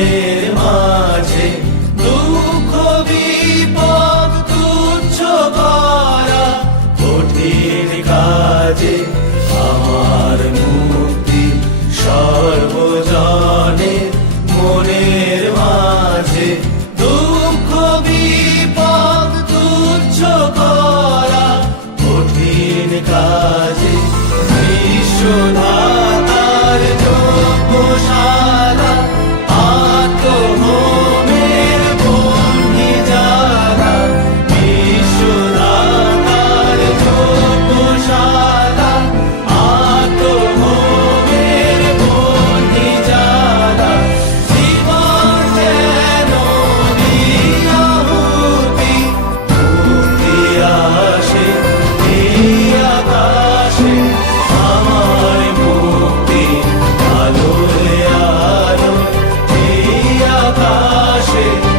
জীবনের মাঝে দুঃখ বিপদ তুচ্ছ কাজে আমার মুক্তি সর্বজনের মনের মাঝে José.